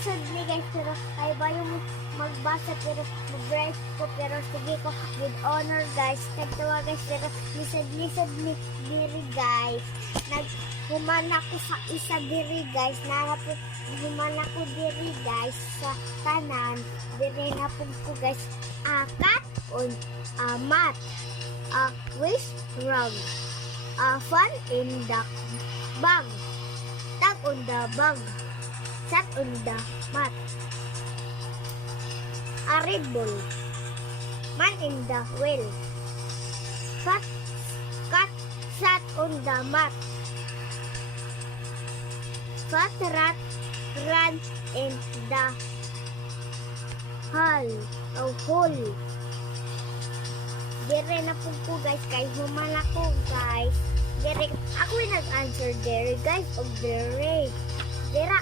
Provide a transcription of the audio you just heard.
lisod ni guys pero ay ba yung magbasa pero mag-write ko pero sige ko with honor guys. Nagtawa guys pero lisod ni diri guys. Nag humana ko sa isa diri guys. Na po humana ko diri guys sa tanan. Diri na po ko guys. Akat on amat a wish rug a fun in the bag. Tag on the bag sat on the mat a red bull. Man in the well cat cat sat on the mat fat rat ran in the hall. O hole. Dire na po ko guys. Kay human ako guys. Dire ako yung nag-answer dire guys og dire dira